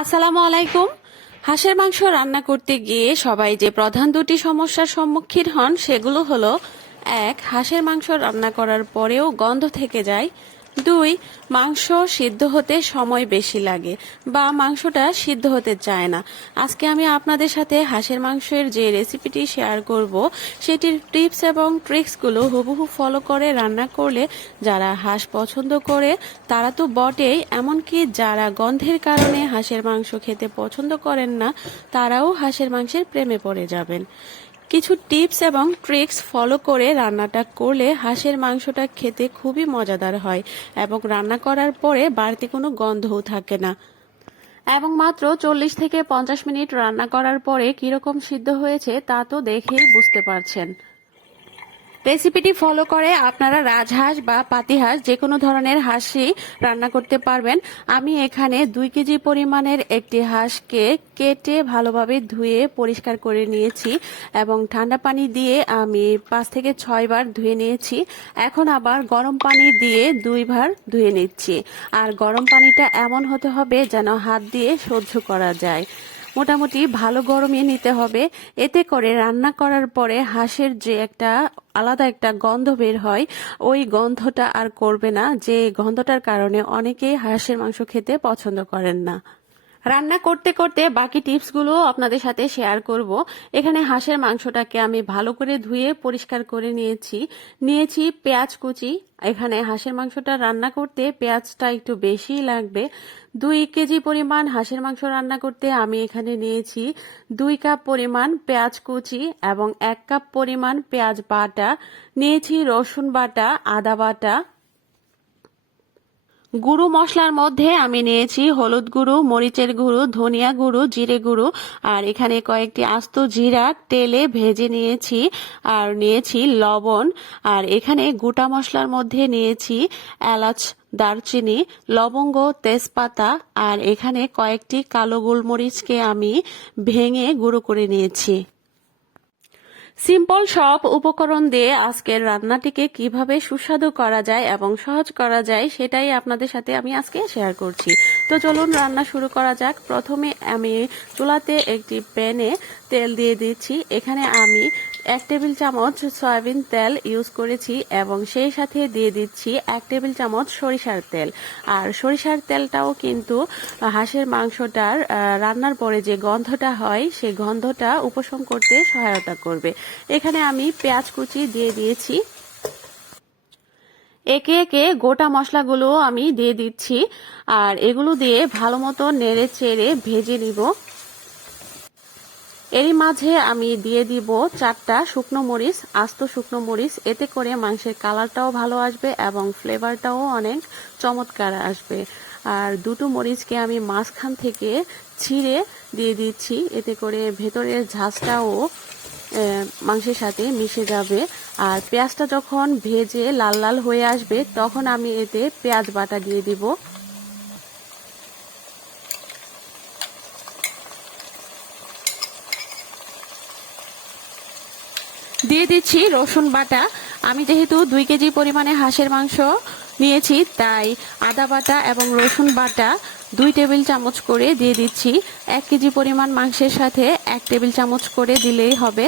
আসসালামু আলাইকুম। হাঁসের মাংস রান্না করতে গিয়ে সবাই যে প্রধান দুটি সমস্যার সম্মুখীন হন সেগুলো হলো, এক, হাঁসের মাংস রান্না করার পরেও গন্ধ থেকে যায়। দুই, মাংস সিদ্ধ হতে সময় বেশি লাগে বা মাংসটা সিদ্ধ হতে চায় না। আজকে আমি আপনাদের সাথে হাঁসের মাংসের যে রেসিপিটি শেয়ার করব, সেটির টিপস এবং ট্রিক্সগুলো হুবহু ফলো করে রান্না করলে যারা হাঁস পছন্দ করে, তারা তো বটেই। এমনকি যারা গন্ধের কারণে হাঁসের মাংস খেতে পছন্দ করেন না, তারাও হাঁসের মাংসের প্রেমে পড়ে যাবেন। কিছু টিপস এবং ট্রিক্স ফলো করে রান্নাটা করলে হাঁসের মাংসটা খেতে খুবই মজাদার হয় এবং রান্না করার পরে বাড়তি কোনো গন্ধও থাকে না। এবং মাত্র চল্লিশ থেকে পঞ্চাশ মিনিট রান্না করার পরে কীরকম সিদ্ধ হয়েছে তা তো দেখেই বুঝতে পারছেন। রেসিপিটি ফলো করে আপনারা রাজহাঁস বা পাতিহাঁস যে কোনো ধরনের হাঁসই রান্না করতে পারবেন। আমি এখানে দুই কেজি পরিমাণের একটি হাঁসকে কেটে ভালোভাবে ধুয়ে পরিষ্কার করে নিয়েছি এবং ঠান্ডা পানি দিয়ে আমি পাঁচ থেকে ছয় বার ধুয়ে নিয়েছি। এখন আবার গরম পানি দিয়ে দুইবার ধুয়ে নিচ্ছি। আর গরম পানিটা এমন হতে হবে যেন হাত দিয়ে সহ্য করা যায়। মোটামুটি ভালো গরমে নিতে হবে। এতে করে রান্না করার পরে হাঁসের যে একটা আলাদা একটা গন্ধ বের হয়, ওই গন্ধটা আর করবে না। যে গন্ধটার কারণে অনেকেই হাঁসের মাংস খেতে পছন্দ করেন না। রান্না করতে করতে বাকি টিপসগুলো আপনাদের সাথে শেয়ার করব। এখানে হাঁসের মাংসটাকে আমি ভালো করে ধুয়ে পরিষ্কার করে নিয়েছি। নিয়েছি পেঁয়াজ কুচি। এখানে হাঁসের মাংসটা রান্না করতে পেঁয়াজটা একটু বেশি লাগবে। দুই কেজি পরিমাণ হাঁসের মাংস রান্না করতে আমি এখানে নিয়েছি দুই কাপ পরিমাণ পেঁয়াজ কুচি এবং এক কাপ পরিমাণ পেঁয়াজ বাটা। নিয়েছি রসুন বাটা, আদা বাটা গুঁড়ো মশলার মধ্যে আমি নিয়েছি হলুদ গুঁড়ো, মরিচের গুঁড়ো, ধনিয়া গুঁড়ো, জিরে গুঁড়ো। আর এখানে কয়েকটি আস্ত জিরা, তেলে ভেজে নিয়েছি আর নিয়েছি লবণ। আর এখানে গোটা মশলার মধ্যে নিয়েছি এলাচ, দারচিনি, লবঙ্গ, তেজপাতা। আর এখানে কয়েকটি কালো গোলমরিচকে আমি ভেঙে গুঁড়ো করে নিয়েছি। সিম্পল সব উপকরণ দিয়ে আজকের রান্নাটিকে কীভাবে সুস্বাদু করা যায় এবং সহজ করা যায়, সেটাই আপনাদের সাথে আমি আজকে শেয়ার করছি। তো চলুন রান্না শুরু করা যাক। প্রথমে আমি চুলাতে একটি প্যানে তেল দিয়ে দিচ্ছি। এখানে আমি এক টেবিল চামচ সয়াবিন তেল ইউজ করেছি এবং সেই সাথে দিয়ে দিচ্ছি এক টেবিল চামচ সরিষার তেল। আর সরিষার তেলটাও কিন্তু হাঁসের মাংসটার রান্নার পরে যে গন্ধটা হয় সেই গন্ধটা উপশম করতে সহায়তা করবে। এখানে আমি পেঁয়াজ কুচি দিয়ে দিয়েছি। একে একে গোটা মশলাগুলো আমি দিয়ে দিচ্ছি, আর এগুলো দিয়ে ভালো মতো নেড়ে চেড়ে ভেজে নিব। এরই মাঝে আমি দিয়ে দিব চারটা শুকনো মরিচ, আস্ত শুকনো মরিচ। এতে করে মাংসের কালারটাও ভালো আসবে এবং ফ্লেভারটাও অনেক চমৎকার আসবে। আর দুটো মরিচকে আমি মাঝখান থেকে ছিঁড়ে দিয়ে দিচ্ছি। এতে করে ভেতরের ঝাঁজটাও মাংসের সাথে মিশে যাবে। আর পেঁয়াজটা যখন ভেজে লাল লাল হয়ে আসবে, তখন আমি এতে পেঁয়াজ বাটা দিয়ে দিব। দিয়ে দিচ্ছি রসুন বাটা। আমি যেহেতু দুই কেজি পরিমাণে হাঁসের মাংস নিয়েছি, তাই আদা বাটা এবং রসুন বাটা দুই টেবিল চামচ করে দিয়ে দিচ্ছি। এক কেজি পরিমাণ মাংসের সাথে এক টেবিল চামচ করে দিলেই হবে।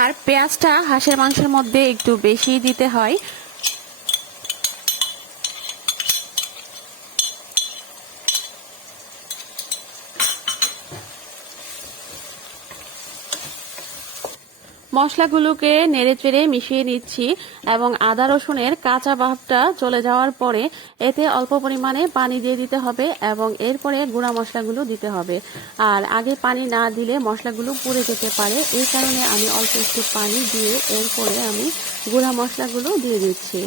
আর পেঁয়াজটা হাঁসের মাংসের মধ্যে একটু বেশি দিতে হয়। মশলাগুলোকে নেড়ে চেড়ে মিশিয়ে নিচ্ছি এবং আদা রসুনের কাঁচা ভাবটা চলে যাওয়ার পরে এতে অল্প পরিমাণে পানি দিয়ে দিতে হবে এবং এরপরে গুঁড়া মশলাগুলো দিতে হবে। আর আগে পানি না দিলে মশলাগুলো পুড়ে যেতে পারে। এই কারণে আমি অল্প একটু পানি দিয়ে এরপরে আমি গুঁড়া মশলাগুলো দিয়ে দিচ্ছি।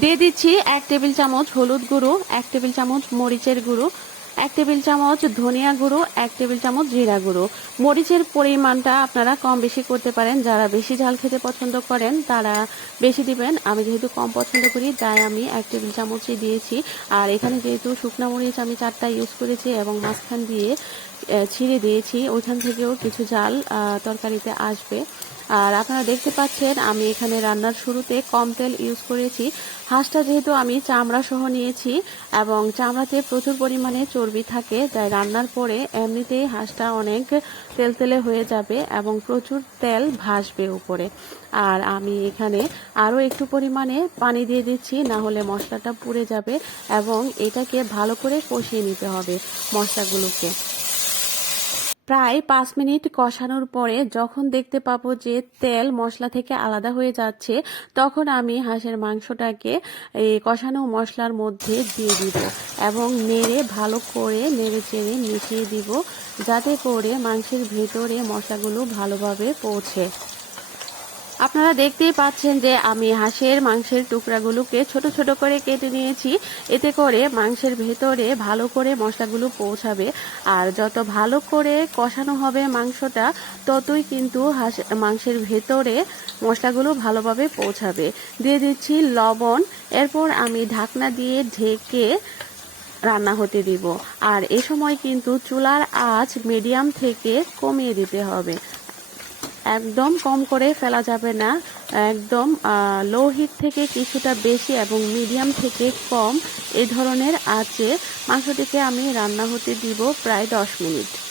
দিয়ে দিচ্ছি এক টেবিল চামচ হলুদ গুঁড়ো, এক টেবিল চামচ মরিচের গুঁড়ো এক টেবিল চামচ ধনিয়া গুঁড়ো, এক টেবিল চামচ জিরা গুঁড়ো। মরিচের পরিমাণটা আপনারা কম বেশি করতে পারেন। যারা বেশি ঝাল খেতে পছন্দ করেন, তারা বেশি দিবেন। আমি যেহেতু কম পছন্দ করি, তাই আমি এক টেবিল চামচই দিয়েছি। আর এখানে যেহেতু শুকনো মরিচ আমি চারটা ইউজ করেছি এবং মাঝখান দিয়ে ছিঁড়ে দিয়েছি, ওইখান থেকেও কিছু ঝাল তরকারিতে আসবে। আর আপনারা দেখতে পাচ্ছেন, আমি এখানে রান্নার শুরুতে কম তেল ইউজ করেছি। হাঁসটা যেহেতু আমি চামড়া সহ নিয়েছি এবং চামড়াতে প্রচুর পরিমাণে চর্বি থাকে, তাই রান্নার পরে এমনিতেই হাঁসটা অনেক তেলতেলে হয়ে যাবে এবং প্রচুর তেল ভাসবে উপরে। আর আমি এখানে আরও একটু পরিমাণে পানি দিয়ে দিচ্ছি, না হলে মশলাটা পুড়ে যাবে এবং এটাকে ভালো করে কষিয়ে নিতে হবে মশলাগুলোকে। প্রায় পাঁচ মিনিট কষানোর পরে যখন দেখতে পাবো যে তেল মশলা থেকে আলাদা হয়ে যাচ্ছে, তখন আমি হাঁসের মাংসটাকে এই কষানো মশলার মধ্যে দিয়ে দিব এবং নেড়ে ভালো করে নেড়ে চেড়ে মিশিয়ে দিব, যাতে করে মাংসের ভেতরে মশলাগুলো ভালোভাবে পৌঁছে। আপনারা দেখতেই পাচ্ছেন যে আমি হাঁসের, মাংসের টুকরাগুলোকে ছোট ছোট করে কেটে নিয়েছি। এতে করে মাংসের ভেতরে ভালো করে মশলাগুলো পৌঁছাবে। আর যত ভালো করে কষানো হবে মাংসটা, ততই কিন্তু হাঁস, মাংসের ভেতরে মশলাগুলো ভালোভাবে পৌঁছাবে। দিয়ে দিচ্ছি লবণ। এরপর আমি ঢাকনা দিয়ে ঢেকে রান্না হতে দিব। আর এ সময় কিন্তু চুলার আঁচ মিডিয়াম থেকে কমিয়ে দিতে হবে। একদম কম করে ফেলা যাবে না। একদম লো হিট থেকে কিছুটা বেশি এবং মিডিয়াম থেকে কম এই ধরনের আঁচে মাংসটিকে আমি রান্না হতে দিব প্রায় দশ মিনিট।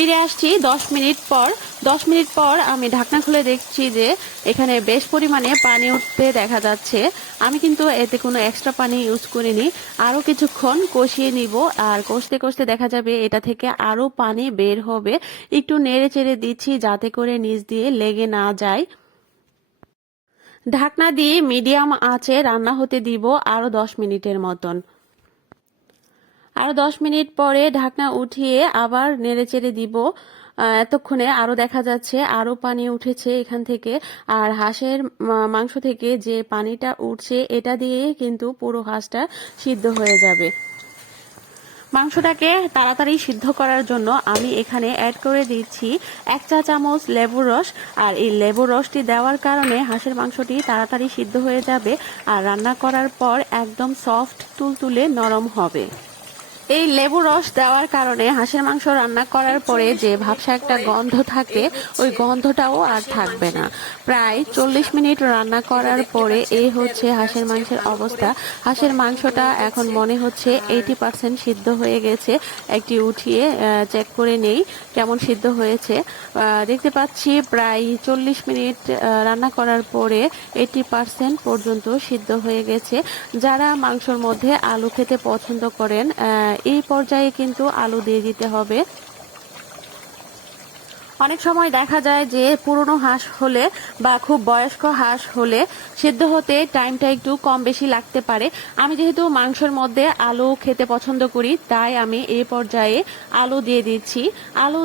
ফিরে আসছি দশ মিনিট পর। দশ মিনিট পর আমি ঢাকনা খুলে দেখছি যে এখানে বেশ পরিমাণে পানি উঠতে দেখা যাচ্ছে। আমি কিন্তু এতে কোনো এক্সট্রা পানি ইউজ করিনি। আরও কিছুক্ষণ কষিয়ে নিব আর কষতে কষতে দেখা যাবে এটা থেকে আরও পানি বের হবে। একটু নেড়ে চেড়ে দিচ্ছি যাতে করে নিচ দিয়ে লেগে না যায়। ঢাকনা দিয়ে মিডিয়াম আঁচে রান্না হতে দিব আরও দশ মিনিটের মতন। আরও দশ মিনিট পরে ঢাকনা উঠিয়ে আবার নেড়ে চেড়ে দিব। এতক্ষণে আরও দেখা যাচ্ছে, আরও পানি উঠেছে এখান থেকে। আর হাঁসের মাংস থেকে যে পানিটা উঠছে, এটা দিয়ে কিন্তু পুরো হাঁসটা সিদ্ধ হয়ে যাবে। মাংসটাকে তাড়াতাড়ি সিদ্ধ করার জন্য আমি এখানে অ্যাড করে দিচ্ছি এক চা চামচ লেবুর রস। আর এই লেবুর রসটি দেওয়ার কারণে হাঁসের মাংসটি তাড়াতাড়ি সিদ্ধ হয়ে যাবে। আর রান্না করার পর একদম সফট তুলতুলে নরম হবে। এই লেবু রস দেওয়ার কারণে হাঁসের মাংস রান্না করার পরে যে ভাবসা একটা গন্ধ থাকে, ওই গন্ধটাও আর থাকবে না। প্রায় চল্লিশ মিনিট রান্না করার পরে এই হচ্ছে হাঁসের মাংসের অবস্থা। হাঁসের মাংসটা এখন মনে হচ্ছে এইটি পার্সেন্ট সিদ্ধ হয়ে গেছে। একটি উঠিয়ে চেক করে নেই কেমন সিদ্ধ হয়েছে। দেখতে পাচ্ছি প্রায় চল্লিশ মিনিট রান্না করার পরে এইটি পার্সেন্ট পর্যন্ত সিদ্ধ হয়ে গেছে। যারা মাংসর মধ্যে আলু খেতে পছন্দ করেন এই পর্যায়ে কিন্তু আলু দিয়ে দিতে হবে। অনেক সময় দেখা যায় যে পুরনো হাঁস হলে বা খুব বয়স্ক হাঁস হলে সেদ্ধ হতে টাইমটা একটু কম বেশি লাগতে পারে। আমি যেহেতু মাংসের মধ্যে আলু খেতে পছন্দ করি, তাই আমি এই পর্যায়ে আলু দিয়ে দিচ্ছি। আলু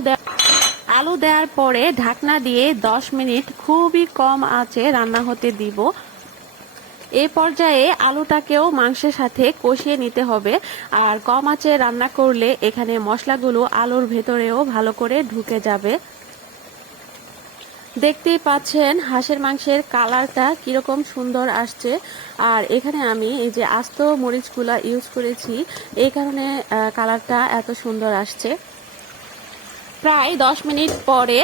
আলু দেওয়ার পরে ঢাকনা দিয়ে দশ মিনিট খুবই কম আঁচে রান্না হতে দিব। এ পর্যায়ে আলুটাকেও মাংসের সাথে কষিয়ে নিতে হবে। আর কম আঁচে রান্না করলে এখানে মশলাগুলো আলুর ভেতরেও ভালো করে ঢুকে যাবে। দেখতেই পাচ্ছেন হাঁসের মাংসের কালারটা কীরকম সুন্দর আসছে। আর এখানে আমি এই যে আস্ত মরিচগুলা ইউজ করেছি, এই কারণে কালারটা এত সুন্দর আসছে। প্রায় দশ মিনিট পরে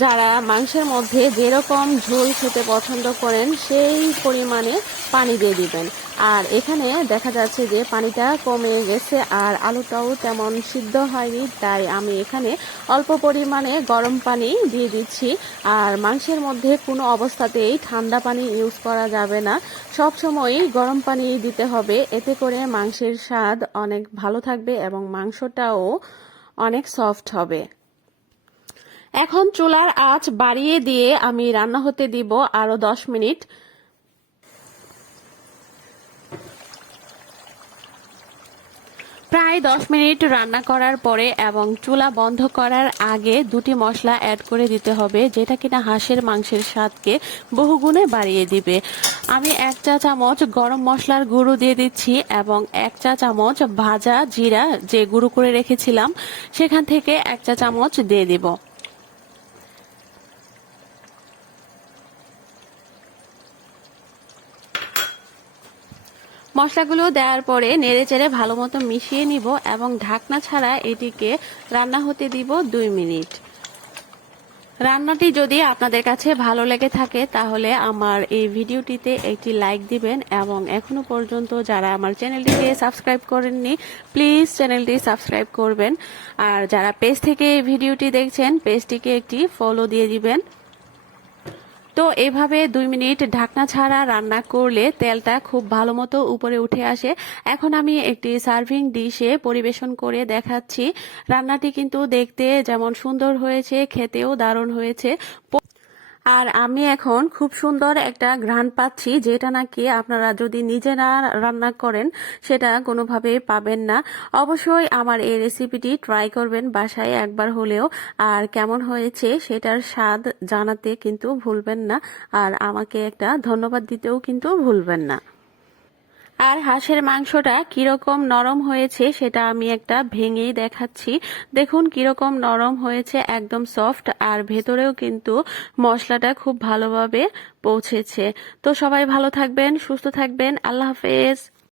যারা মাংসের মধ্যে যেরকম ঝোল খেতে পছন্দ করেন, সেই পরিমাণে পানি দিয়ে দিবেন। আর এখানে দেখা যাচ্ছে যে পানিটা কমে গেছে আর আলুটাও তেমন সিদ্ধ হয়নি, তাই আমি এখানে অল্প পরিমাণে গরম পানি দিয়ে দিচ্ছি। আর মাংসের মধ্যে কোনো অবস্থাতেই ঠান্ডা পানি ইউজ করা যাবে না। সব সময়ই গরম পানি দিতে হবে, এতে করে মাংসের স্বাদ অনেক ভালো থাকবে এবং মাংসটাও অনেক সফট হবে। এখন চুলার আঁচ বাড়িয়ে দিয়ে আমি রান্না হতে দিব আরও দশ মিনিট। প্রায় দশ মিনিট রান্না করার পরে এবং চুলা বন্ধ করার আগে দুটি মশলা অ্যাড করে দিতে হবে, যেটা কিনা হাঁসের মাংসের স্বাদকে বহুগুণে বাড়িয়ে দিবে। আমি এক চা চামচ গরম মশলার গুঁড়ো দিয়ে দিচ্ছি এবং এক চা চামচ ভাজা জিরা যে গুঁড়ো করে রেখেছিলাম, সেখান থেকে এক চা চামচ দিয়ে দিব। মশলাগুলো দেওয়ার পরে নেড়ে চেড়ে ভালো মতো মিশিয়ে নিব এবং ঢাকনা ছাড়া এটিকে রান্না হতে দিব দুই মিনিট। রান্নাটি যদি আপনাদের কাছে ভালো লেগে থাকে, তাহলে আমার এই ভিডিওটিতে একটি লাইক দিবেন এবং এখনও পর্যন্ত যারা আমার চ্যানেলটিকে সাবস্ক্রাইব করেননি, প্লিজ চ্যানেলটি সাবস্ক্রাইব করবেন। আর যারা পেজ থেকে এই ভিডিওটি দেখছেন, পেজটিকে একটি ফলো দিয়ে দিবেন। তো এভাবে দুই মিনিট ঢাকনা ছাড়া রান্না করলে তেলটা খুব ভালো মতো উপরে উঠে আসে। এখন আমি একটি সার্ভিং ডিশে পরিবেশন করে দেখাচ্ছি। রান্নাটি কিন্তু দেখতে যেমন সুন্দর হয়েছে, খেতেও দারুণ হয়েছে। আর আমি এখন খুব সুন্দর একটা ঘ্রাণ পাচ্ছি, যেটা নাকি আপনারা যদি নিজেরা রান্না করেন, সেটা কোনোভাবে পাবেন না। অবশ্যই আমার এই রেসিপিটি ট্রাই করবেন বাসায় একবার হলেও, আর কেমন হয়েছে সেটার স্বাদ জানাতে কিন্তু ভুলবেন না, আর আমাকে একটা ধন্যবাদ দিতেও কিন্তু ভুলবেন না। আর হাঁসের মাংসটা কীরকম নরম হয়েছে সেটা আমি একটা ভেঙেই দেখাচ্ছি। দেখুন কীরকম নরম হয়েছে, একদম সফট আর ভেতরেও কিন্তু মশলাটা খুব ভালোভাবে পৌঁছেছে। তো সবাই ভালো থাকবেন, সুস্থ থাকবেন, আল্লাহ হাফেজ।